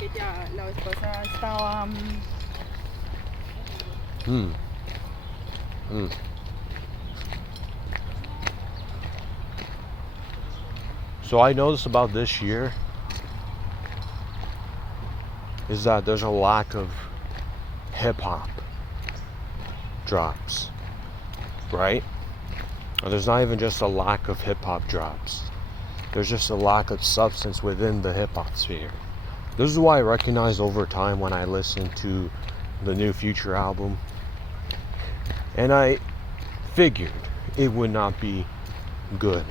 que ya la vez pasada estaba... Mm. Mm. So I noticed about this year is that there's a lack of hip hop drops, right? And there's not even just a lack of hip hop drops. There's just a lack of substance within the hip hop sphere. This is why I recognize over time when I listen to the new Future album, and I figured it would not be good.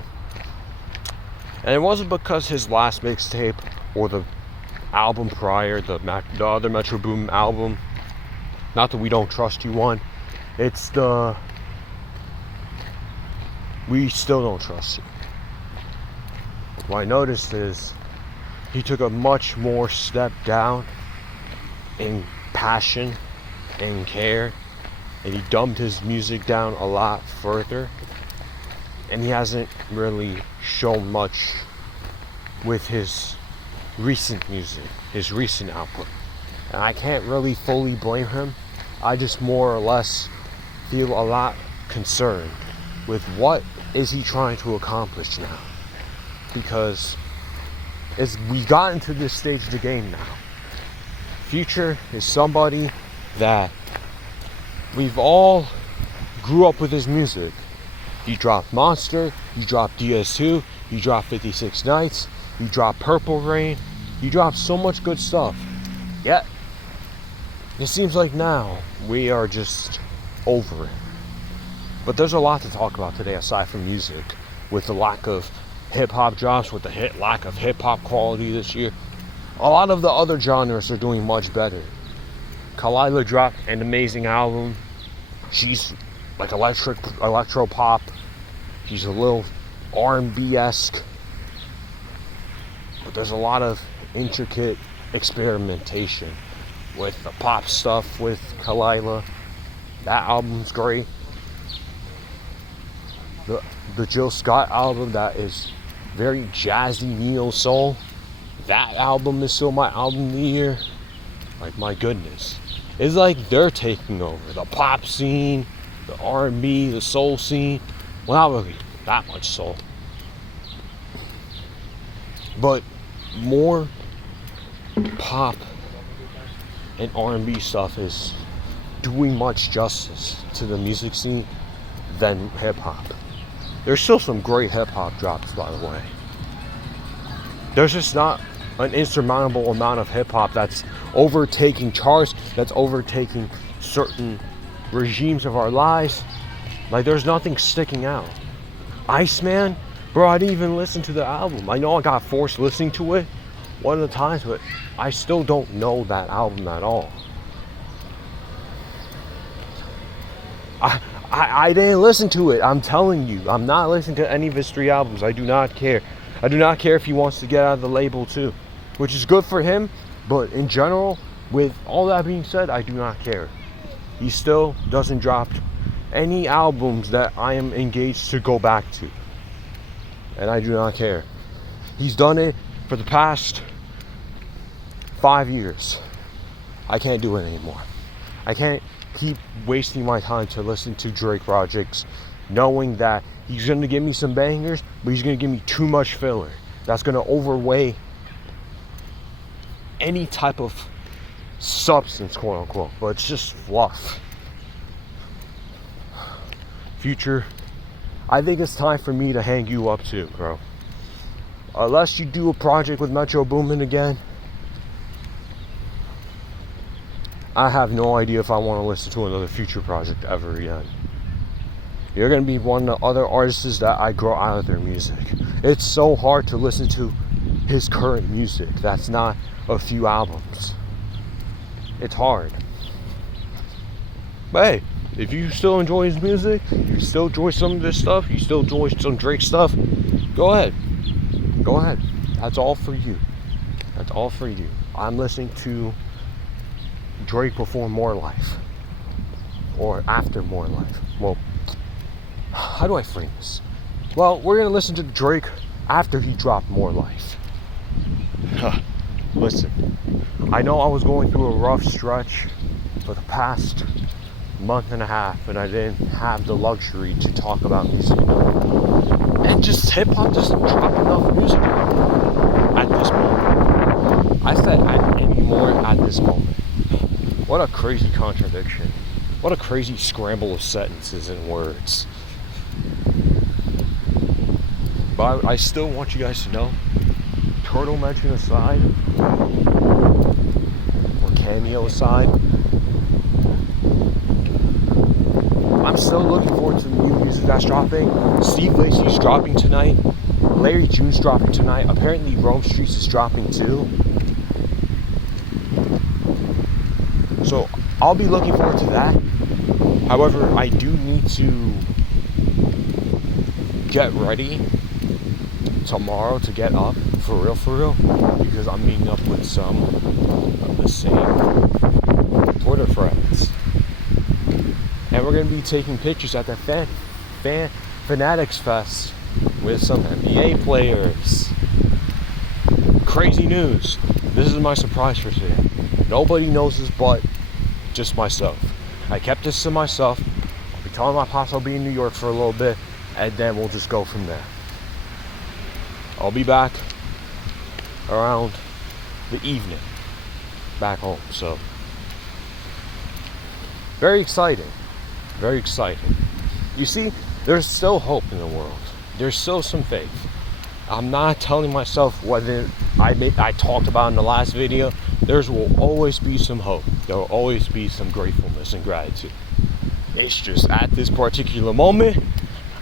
And it wasn't because his last mixtape or the album prior, the other Metro Boom album, not that We Don't Trust You one, it's the We Still Don't Trust You. What I noticed is he took a much more step down in passion and care, and he dumbed his music down a lot further, and he hasn't really shown much with his recent music, his recent output. And I can't really fully blame him. I just more or less feel a lot concerned with what is he trying to accomplish now, because we got into this stage of the game now. Future is somebody that we've all grew up with his music. He dropped Monster, he dropped DS2, he dropped 56 Nights, he dropped Purple Rain, he dropped so much good stuff. Yet, it seems like now we are just over it. But there's a lot to talk about today aside from music, with the lack of hip-hop drops, with the lack of hip-hop quality this year. A lot of the other genres are doing much better. Kalila dropped an amazing album. She's like electro pop. She's a little R&B-esque. But there's a lot of intricate experimentation with the pop stuff with Kalila. That album's great. The Jill Scott album, that is very jazzy neo soul. That album is still my album of the year. Like, my goodness. It's like they're taking over the pop scene, the R&B, the soul scene. Well, not really that much soul, but more pop and R&B stuff is doing much justice to the music scene than hip-hop. There's still some great hip-hop drops, by the way. There's just not an insurmountable amount of hip-hop that's overtaking charts, that's overtaking certain regimes of our lives. Like, there's nothing sticking out. Iceman, bro, I didn't even listen to the album. I know I got forced listening to it one of the times, but I still don't know that album at all. I didn't listen to it. I'm telling you, I'm not listening to any of his 3 albums. I do not care. I do not care if he wants to get out of the label too, which is good for him. But in general, with all that being said, I do not care. He still doesn't drop any albums that I am engaged to go back to, and I do not care. He's done it for the past 5 years. I can't do it anymore. I can't keep wasting my time to listen to Drake projects knowing that he's going to give me some bangers, but he's going to give me too much filler that's going to overweigh any type of substance, quote unquote, but it's just fluff. Future, I think it's time for me to hang you up too, bro. Unless you do a project with Metro Boomin again, I have no idea if I want to listen to another Future project ever again. You're going to be one of the other artists that I grow out of their music. It's so hard to listen to his current music that's not a few albums. It's hard. But hey, if you still enjoy his music, you still enjoy some of this stuff, you still enjoy some Drake stuff, go ahead. Go ahead. That's all for you. That's all for you. I'm listening to Drake before More Life, or after More Life. Well, how do I frame this? Well, we're gonna listen to Drake after he dropped More Life. listen, I know I was going through a rough stretch for the past month and a half, and I didn't have the luxury to talk about music enough. And just hip hop doesn't drop enough music at this moment. I said anymore at this moment. What a crazy contradiction. What a crazy scramble of sentences and words. But I still want you guys to know, Turtle mention aside, or Cameo aside, I'm still looking forward to the new music that's dropping. Steve Lacy's dropping tonight. Larry June's dropping tonight. Apparently Rome Streets is dropping too. So I'll be looking forward to that. However, I do need to get ready tomorrow to get up for real, because I'm meeting up with some of the same Twitter friends. And we're going to be taking pictures at the Fanatics Fest with some NBA players. Crazy news. This is my surprise for today. Nobody knows this but just myself. I kept this to myself. I'll be telling my pops I'll be in New York for a little bit, and then we'll just go from there. I'll be back around the evening back home. So very exciting. Very exciting. You see, there's still hope in the world. There's still some faith. I'm not telling myself whether I talked about in the last video. There will always be some hope. There will always be some gratefulness and gratitude. It's just at this particular moment,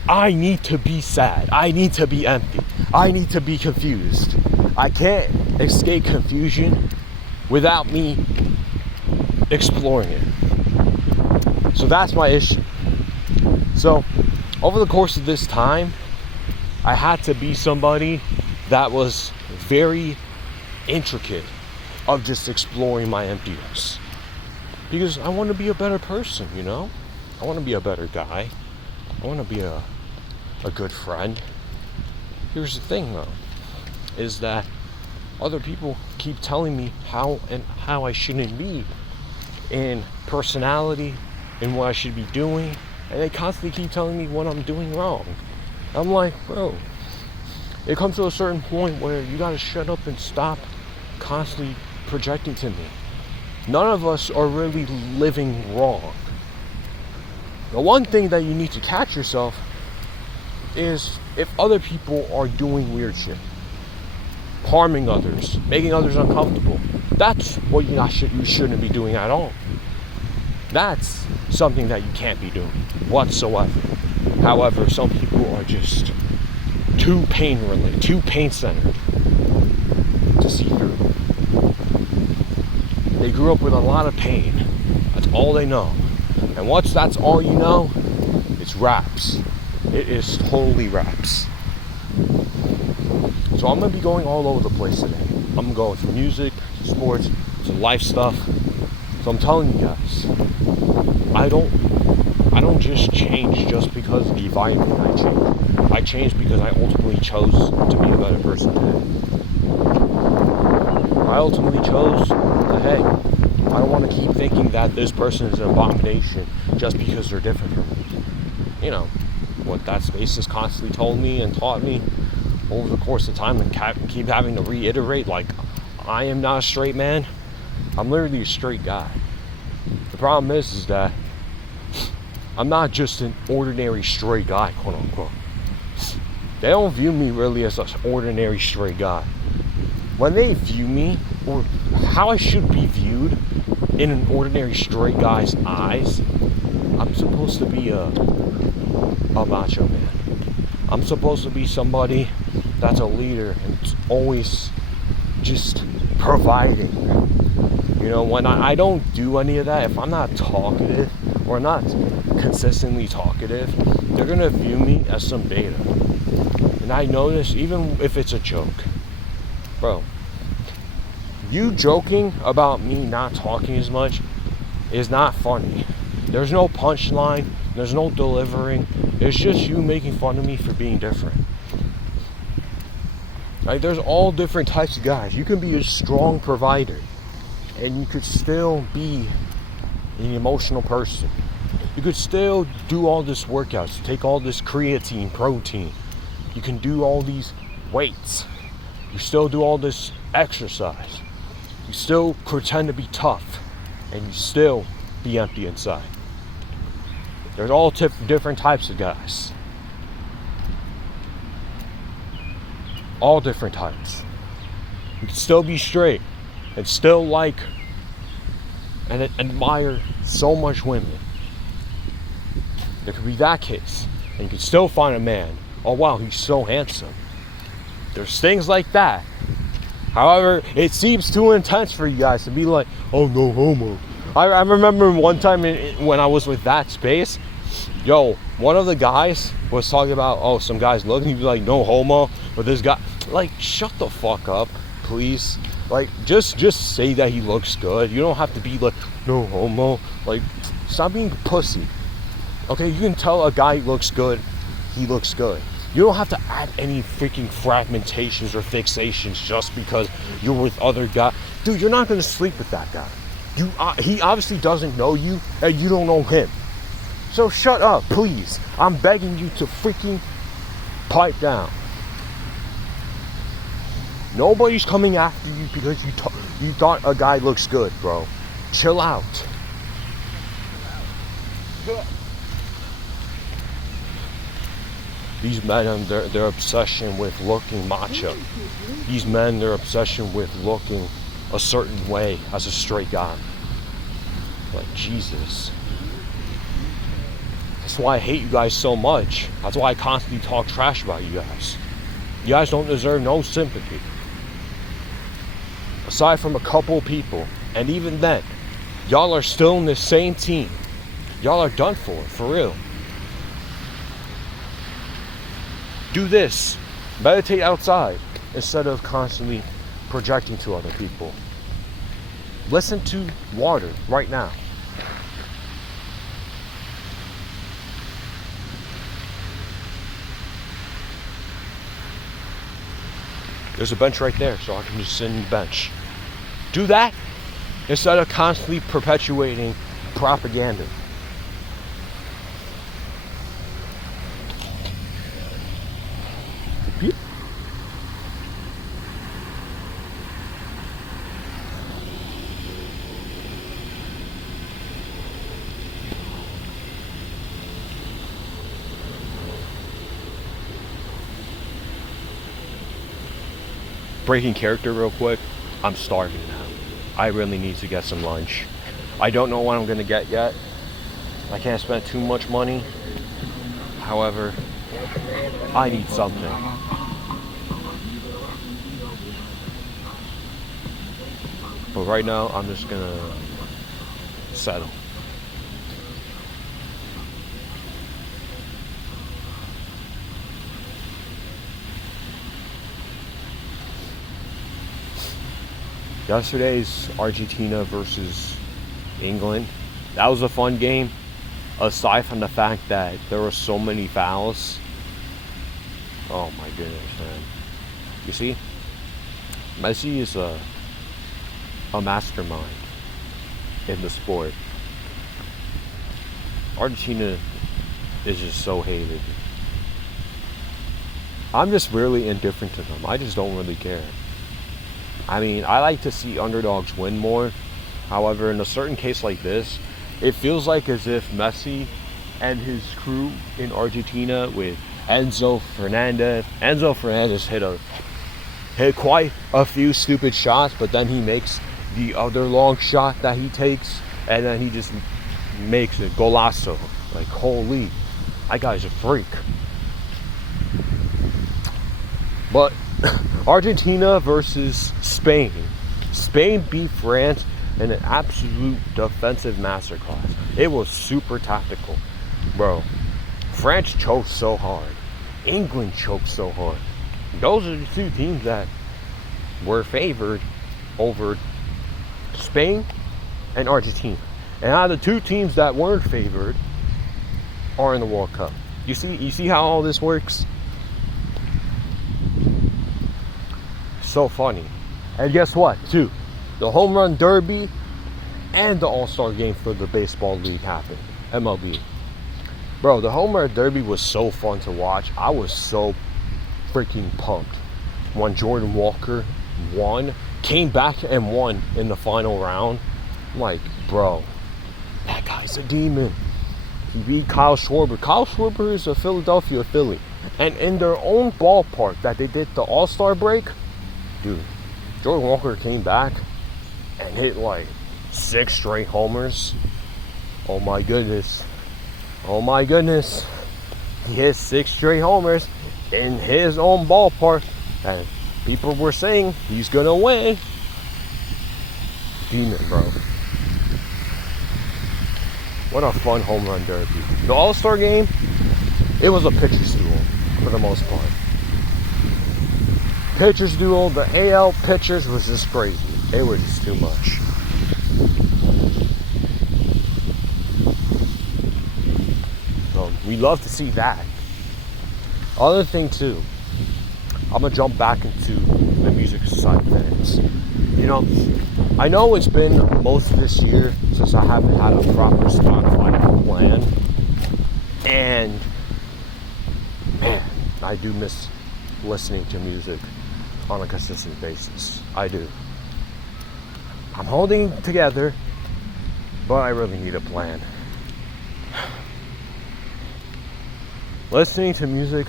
I need to be sad. I need to be empty. I need to be confused. I can't escape confusion without me exploring it. So that's my issue. So over the course of this time, I had to be somebody that was very intricate of just exploring my emptiness. Because I want to be a better person, you know? I want to be a better guy. I want to be a good friend. Here's the thing though, is that other people keep telling me how I shouldn't be in personality and what I should be doing, and they constantly keep telling me what I'm doing wrong. I'm like, bro, it comes to a certain point where you gotta shut up and stop constantly projecting to me. None of us are really living wrong. The one thing that you need to catch yourself is if other people are doing weird shit, harming others, making others uncomfortable. That's what you shouldn't be doing at all. That's something that you can't be doing whatsoever. However, some people are just too pain-related, too pain-centered to see through. They grew up with a lot of pain. That's all they know. And once that's all you know, it's raps. It is totally raps. So I'm going to be going all over the place today. I'm going from music, to sports, to life stuff. So I'm telling you guys, I don't just change just because of the environment I change. I change because I ultimately chose to be a better person today. I ultimately chose that, hey, I don't want to keep thinking that this person is an abomination just because they're different from me. You know, what that space has constantly told me and taught me over the course of time, and keep having to reiterate, like, I am not a straight man. I'm literally a straight guy. The problem is that I'm not just an ordinary straight guy, quote unquote. They don't view me really as an ordinary straight guy. When they view me, or how I should be viewed in an ordinary straight guy's eyes, I'm supposed to be a macho man. I'm supposed to be somebody that's a leader and always just providing. You know, when I don't do any of that, if I'm not talkative or not consistently talkative, they're gonna view me as some beta. And I notice, even if it's a joke, bro, you joking about me not talking as much is not funny. There's no punchline, there's no delivering. It's just you making fun of me for being different. Right? There's all different types of guys. You can be a strong provider, and you could still be an emotional person. You could still do all this workouts, take all this creatine, protein. You can do all these weights. You still do all this exercise. You still pretend to be tough, and you still be empty inside. There's all different types of guys. All different types. You can still be straight and still like and admire so much women. There could be that case. And you can still find a man. Oh wow, he's so handsome. There's things like that. However, it seems too intense for you guys to be like, oh, no homo. I remember one time when I was with that space, yo, one of the guys was talking about, oh, some guy's looking, he'd be like, no homo. But this guy, like, shut the fuck up, please. Like, just say that he looks good. You don't have to be like, no homo. Like, stop being pussy. Okay, you can tell a guy looks good, he looks good. You don't have to add any freaking fragmentations or fixations just because you're with other guys. Dude, you're not going to sleep with that guy. He obviously doesn't know you, and you don't know him. So shut up, please. I'm begging you to freaking pipe down. Nobody's coming after you because you thought a guy looks good, bro. Chill out. These men, their obsession with looking macho. These men, their obsession with looking a certain way as a straight guy. Like, Jesus. That's why I hate you guys so much. That's why I constantly talk trash about you guys. You guys don't deserve no sympathy. Aside from a couple people, and even then, y'all are still in the same team. Y'all are done for real. Do this. Meditate outside instead of constantly projecting to other people. Listen to water right now. There's a bench right there, so I can just sit in the bench. Do that instead of constantly perpetuating propaganda. Breaking character real quick, I'm starving now. I really need to get some lunch. I don't know what I'm gonna get yet. I can't spend too much money. However, I need something. But right now, I'm just gonna settle. Yesterday's Argentina versus England, that was a fun game, aside from the fact that there were so many fouls. Oh my goodness, man. You see, Messi is a mastermind in the sport. Argentina is just so hated. I'm just really indifferent to them. I just don't really care. I mean, I like to see underdogs win more. However, in a certain case like this, it feels like as if Messi and his crew in Argentina with Enzo Fernandez hit quite a few stupid shots, but then he makes the other long shot that he takes, and then he just makes a golazo. Like, holy, that guy's a freak. But Argentina versus Spain. Spain beat France in an absolute defensive masterclass. It was super tactical. Bro, France choked so hard. England choked so hard. Those are the two teams that were favored over Spain and Argentina. And out of the two teams that weren't favored are in the World Cup. You see how all this works? So funny. And guess what, too? The home run derby and the All-Star game for the baseball league happened. MLB. Bro, the home run derby was so fun to watch. I was so freaking pumped when Jordan Walker won, came back and won in the final round. I'm like, bro, that guy's a demon. He beat Kyle Schwarber. Kyle Schwarber is a Philadelphia Philly. And in their own ballpark that they did the All-Star break, dude, Jordan Walker came back and hit like 6 straight homers. Oh my goodness. Oh my goodness. He hit 6 straight homers in his own ballpark. And people were saying he's gonna win. Demon, bro. What a fun home run derby. The All-Star game, it was a pitcher's duel for the most part. Pitcher's duel, the AL pitchers was just crazy. It was just too much. So we love to see that. Other thing too, I'm gonna jump back into the music side of things. You know, I know it's been most of this year since I haven't had a proper Spotify plan, and man, I do miss listening to music on a consistent basis. I do. I'm holding together, but I really need a plan. Listening to music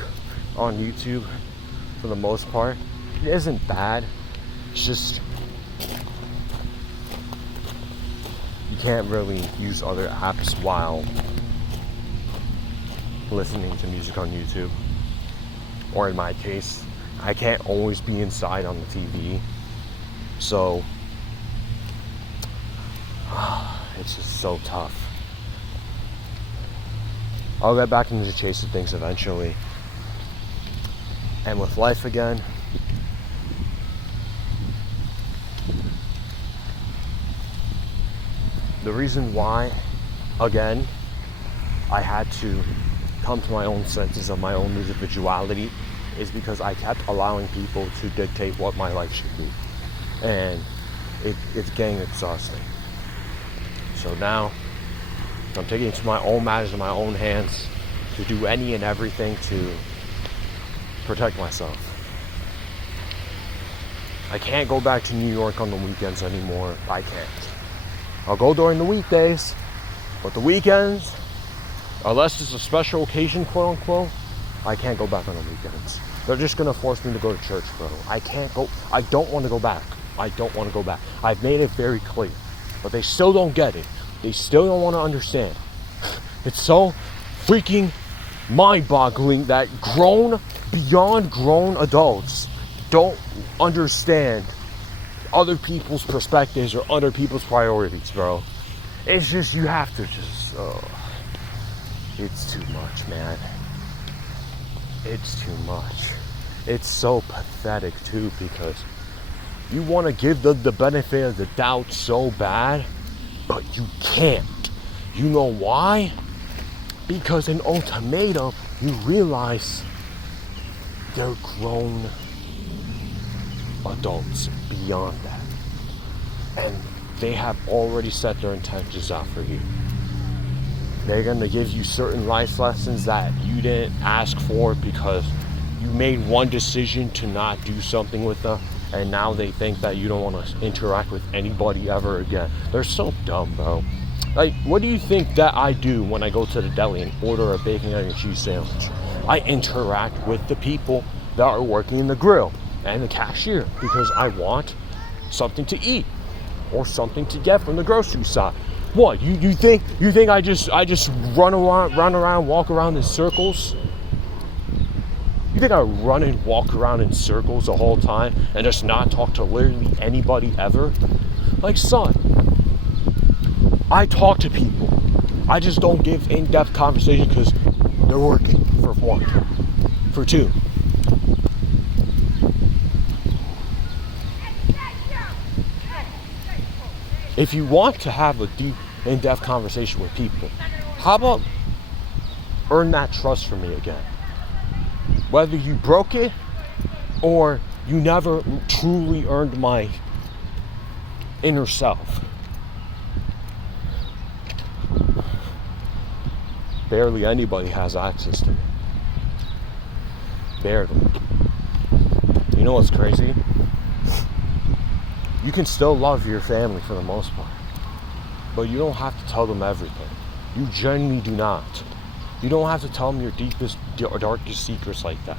on YouTube, for the most part, it isn't bad. It's just you can't really use other apps while listening to music on YouTube. Or in my case, I can't always be inside on the TV. So it's just so tough. I'll get back into the chase of things eventually. And with life again, the reason why, again, I had to come to my own senses of my own individuality is because I kept allowing people to dictate what my life should be. And it's getting exhausting. So now, I'm taking it to my own matters in my own hands to do any and everything to protect myself. I can't go back to New York on the weekends anymore. I can't. I'll go during the weekdays, but the weekends, unless it's a special occasion, quote unquote, I can't go back on the weekends. They're just gonna force me to go to church, bro. I can't go. I don't want to go back. I don't want to go back. I've made it very clear, but they still don't get it. They still don't want to understand. It's so freaking mind-boggling that beyond grown adults don't understand other people's perspectives or other people's priorities, bro. It's just, you have to just, it's too much, man. It's too much. It's so pathetic, too, because you want to give the benefit of the doubt so bad, but you can't. You know why? Because in ultimatum, you realize they're grown adults beyond that. And they have already set their intentions out for you. They're going to give you certain life lessons that you didn't ask for because you made one decision to not do something with them, and now they think that you don't want to interact with anybody ever again. They're so dumb, bro. Like, what do you think that I do when I go to the deli and order a bacon, egg, and cheese sandwich? I interact with the people that are working in the grill and the cashier because I want something to eat or something to get from the grocery side. What, you think I just run around, walk around in circles? You think I run and walk around in circles the whole time and just not talk to literally anybody ever? Like, son, I talk to people. I just don't give in-depth conversation because they're working, for one. For two, if you want to have a deep, in-depth conversation with people, how about earn that trust from me again? Whether you broke it or You never truly earned my inner self. Barely anybody has access to me. Barely. You know what's crazy? You can still love your family for the most part, but you don't have to tell them everything. You genuinely do not. You don't have to tell them your deepest, darkest secrets like that.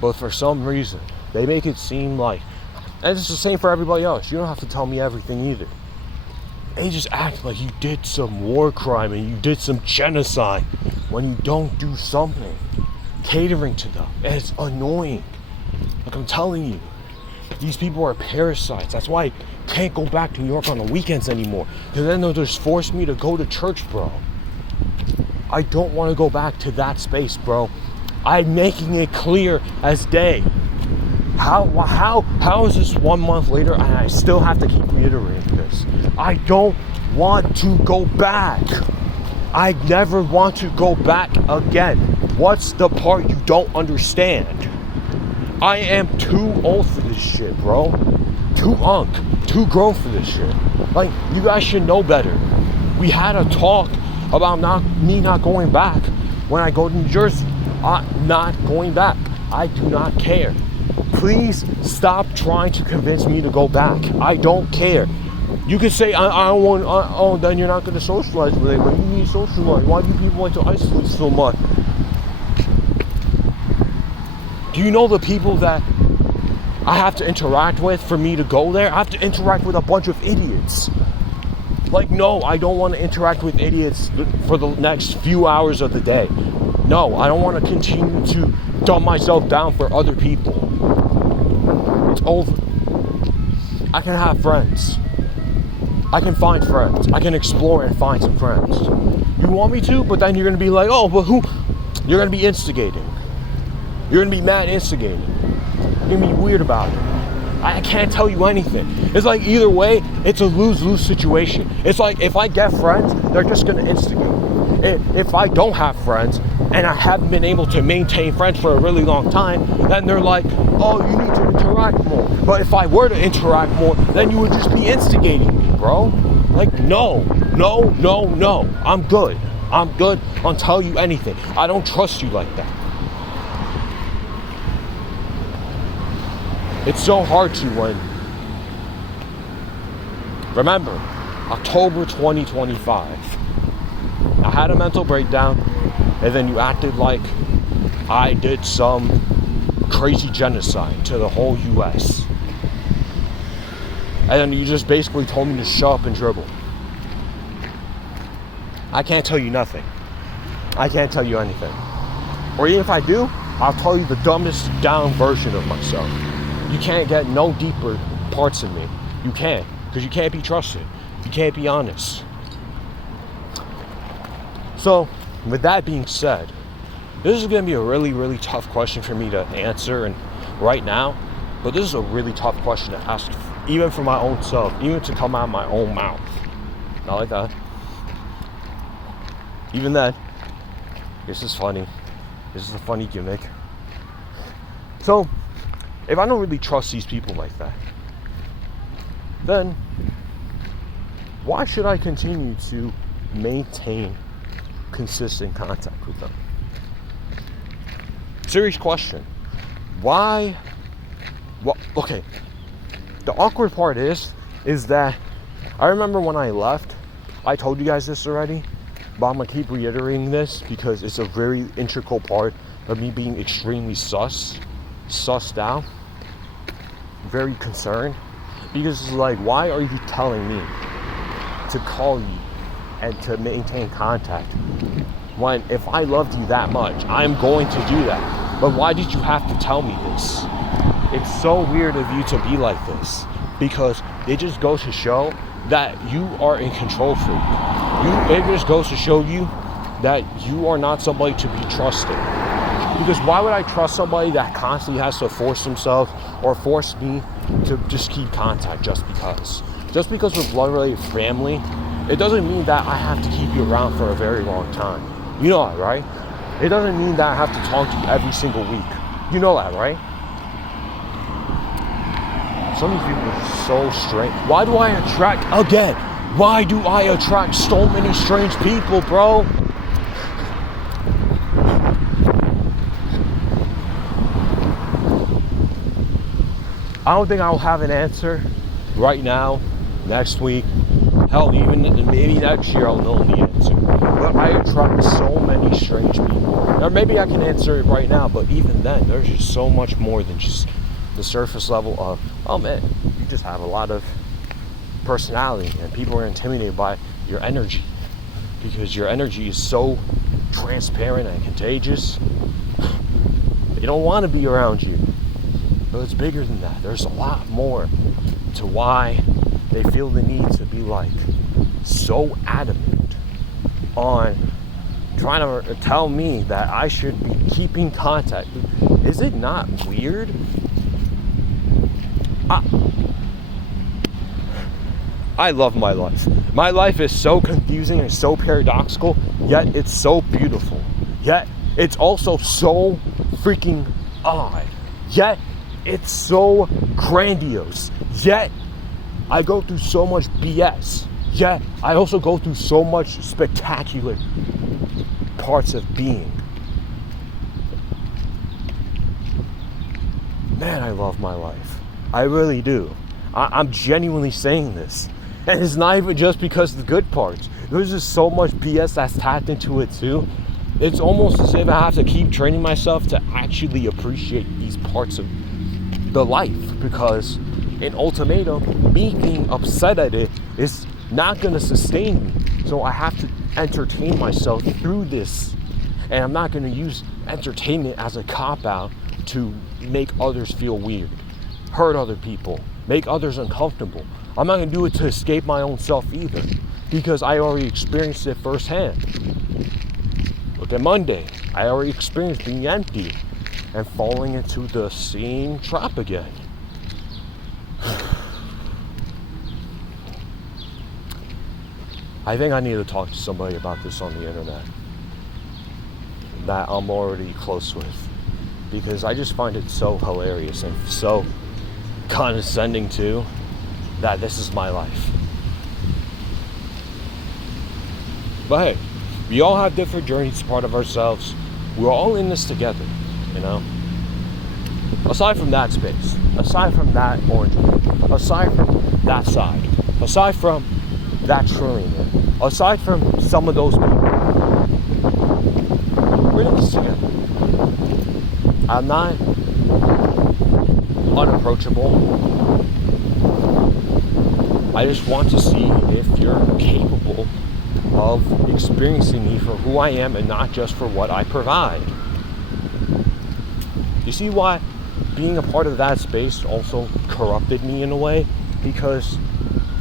But for some reason, they make it seem like, and it's the same for everybody else, you don't have to tell me everything either. They just act like you did some war crime and you did some genocide when you don't do something. Catering to them. And it's annoying. Like I'm telling you, these people are parasites. That's why I can't go back to New York on the weekends anymore. Because then they'll just force me to go to church, bro. I don't want to go back to that space, bro. I'm making it clear as day. How is this 1 month later and I still have to keep reiterating this? I don't want to go back. I never want to go back again. What's the part you don't understand? I am too old for this shit, bro. Too grown for this shit. Like, you guys should know better. We had a talk about me not going back when I go to New Jersey. I'm not going back. I do not care. Please stop trying to convince me to go back. I don't care. You could say, I don't want, oh, then you're not going to socialize with it. But you need to socialize. Why do people like to isolate so much? Do you know the people that I have to interact with for me to go there? I have to interact with a bunch of idiots. Like, no, I don't want to interact with idiots for the next few hours of the day. No, I don't want to continue to dumb myself down for other people. It's over. I can have friends. I can find friends. I can explore and find some friends. You want me to, but then you're going to be like, oh, but who? You're going to be instigating. You're going to be mad instigating. You're going to be weird about it. I can't tell you anything. It's like either way, it's a lose-lose situation. It's like if I get friends, they're just going to instigate. If I don't have friends and I haven't been able to maintain friends for a really long time, then they're like, oh, you need to interact more. But if I were to interact more, then you would just be instigating me, bro. Like, no. I'm good. I'll tell you anything. I don't trust you like that. It's so hard to when. Remember, October 2025. I had a mental breakdown, and then you acted like I did some crazy genocide to the whole US. And then you just basically told me to shut up and dribble. I can't tell you nothing. I can't tell you anything. Or even if I do, I'll tell you the dumbest down version of myself. You can't get no deeper parts of me. You can't, because you can't be trusted. You can't be honest. So, with that being said, this is going to be a really, really tough question for me to answer and right now. But this is a really tough question to ask, even for my own self, even to come out of my own mouth. Not like that. Even then, this is funny. This is a funny gimmick. So, if I don't really trust these people like that, then why should I continue to maintain consistent contact with them? Serious question. Why? Well, okay. The awkward part is that I remember when I left, I told you guys this already, but I'm gonna keep reiterating this because it's a very integral part of me being extremely sussed out, very concerned, because it's like, why are you telling me to call you and to maintain contact when if I loved you that much, I'm going to do that? But why did you have to tell me this? It's so weird of you to be like this, because it just goes to show that you are in control freak. It just goes to show you that you are not somebody to be trusted. Because why would I trust somebody that constantly has to force themselves or force me to just keep contact just because? Just because we're blood-related family, it doesn't mean that I have to keep you around for a very long time. You know that, right? It doesn't mean that I have to talk to you every single week. You know that, right? Some of these people are so strange. Why do I attract, again, why do I attract so many strange people, bro? I don't think I'll have an answer right now, next week. Hell, even maybe next year I'll know the answer. But I attract so many strange people. Or maybe I can answer it right now, but even then, there's just so much more than just the surface level of, oh man, you just have a lot of personality and people are intimidated by your energy because your energy is so transparent and contagious. They don't want to be around you. But it's bigger than that. There's a lot more to why they feel the need to be like so adamant on trying to tell me that I should be keeping contact. Is it not weird? I love my life. My life is so confusing and so paradoxical, yet it's so beautiful. Yet it's also so freaking odd. Yet it's so grandiose. Yet I go through so much BS. Yet I also go through so much spectacular parts of being. Man, I love my life. I really do. I'm genuinely saying this. And it's not even just because of the good parts. There's just so much BS that's tapped into it too. It's almost as if I have to keep training myself to actually appreciate these parts of the life, because in ultimatum, me being upset at it is not going to sustain me. So I have to entertain myself through this, and I'm not going to use entertainment as a cop-out to make others feel weird, hurt other people, make others uncomfortable. I'm not going to do it to escape my own self either, because I already experienced it firsthand. Look at Monday. I already experienced being empty and falling into the same trap again. I think I need to talk to somebody about this on the internet that I'm already close with, because I just find it so hilarious and so condescending too, that this is my life. But hey, we all have different journeys, part of ourselves. We're all in this together, you know? Aside from that space, aside from that orange, aside from that side, aside from that trillionaire, aside from some of those people, we're in this together. I'm not unapproachable. I just want to see if you're capable of experiencing me for who I am and not just for what I provide. You see why being a part of that space also corrupted me in a way? Because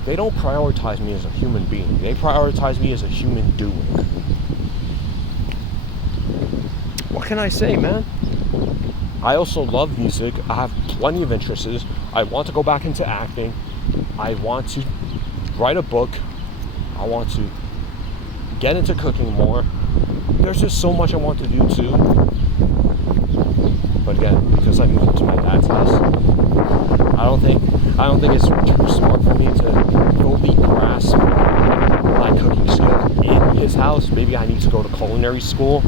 they don't prioritize me as a human being. They prioritize me as a human doing. What can I say, man? I also love music. I have plenty of interests. I want to go back into acting. I want to write a book. I want to get into cooking more. There's just so much I want to do too. But again, because I moved into my dad's house, I don't think it's too smart for me to fully grasp my cooking skill in his house. Maybe I need to go to culinary school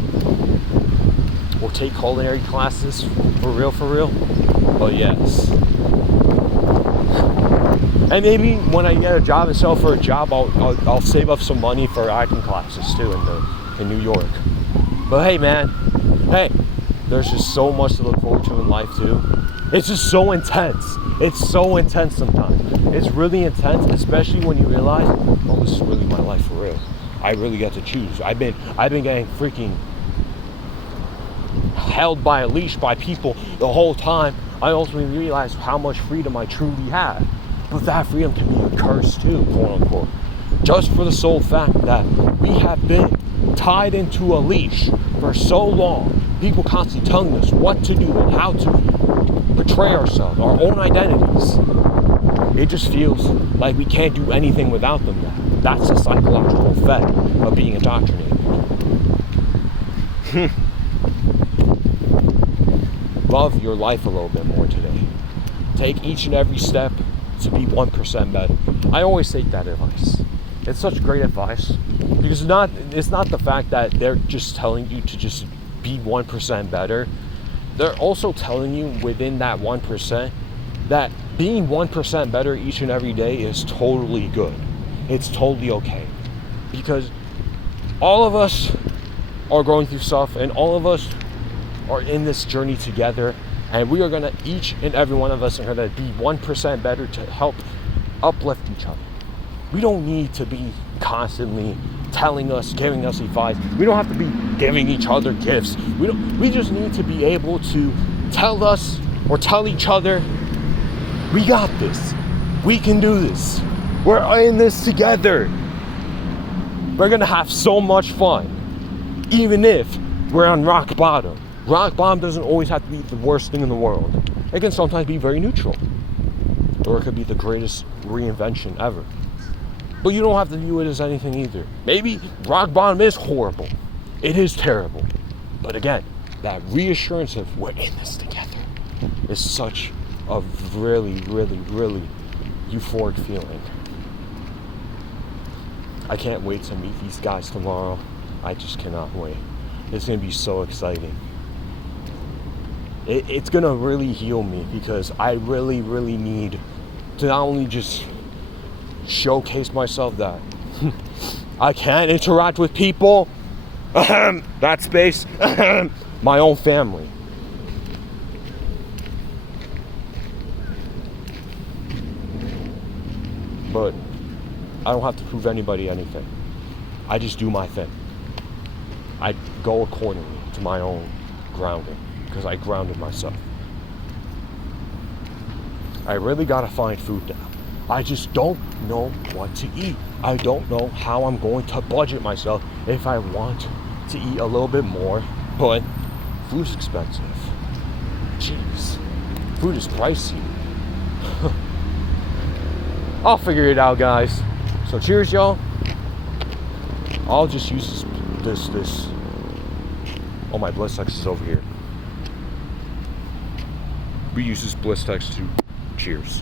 or take culinary classes for real. But yes. And maybe when I get a job and sell for a job, I'll save up some money for acting classes too in New York. But hey, man, there's just so much to look forward to in life too. It's just so intense. It's so intense sometimes. It's really intense, especially when you realize, oh, this is really my life for real. I really get to choose. I've been getting freaking held by a leash by people the whole time. I ultimately realized how much freedom I truly have. But that freedom can be a curse too, quote unquote. Just for the sole fact that we have been tied into a leash for so long. People constantly telling us what to do and how to portray ourselves, our own identities. It just feels like we can't do anything without them now. That's the psychological effect of being indoctrinated. Love your life a little bit more today. take each and every step to be 1% better. I always take that advice. It's such great advice because it's not the fact that they're just telling you to just be 1% better. They're also telling you within that 1% that being 1% better each and every day is totally good. It's totally okay. Because all of us are going through stuff and all of us are in this journey together, and we are going to, each and every one of us are going to be 1% better to help uplift each other. We don't need to be constantly telling us, giving us advice. We don't have to be giving each other gifts. We just need to be able to tell us or tell each other, we got this. We can do this. We're in this together. We're going to have so much fun, even if we're on rock bottom. Rock bottom doesn't always have to be the worst thing in the world. It can sometimes be very neutral. Or it could be the greatest reinvention ever. But you don't have to view it as anything either. Maybe rock bottom is horrible. It is terrible. But again, that reassurance of we're in this together is such a really, really, really euphoric feeling. I can't wait to meet these guys tomorrow. I just cannot wait. It's going to be so exciting. It's going to really heal me because I really, really need to not only just showcase myself that I can interact with people, that space, my own family. But I don't have to prove anybody anything. I just do my thing. I go accordingly to my own grounding because I grounded myself. I really gotta find food now. I just don't know what to eat. I don't know how I'm going to budget myself if I want to eat a little bit more, but food's expensive. Jeez, food is pricey. I'll figure it out, guys. So cheers, y'all. I'll just use this. Oh, my Blistex is over here. We use this Blistex to cheers.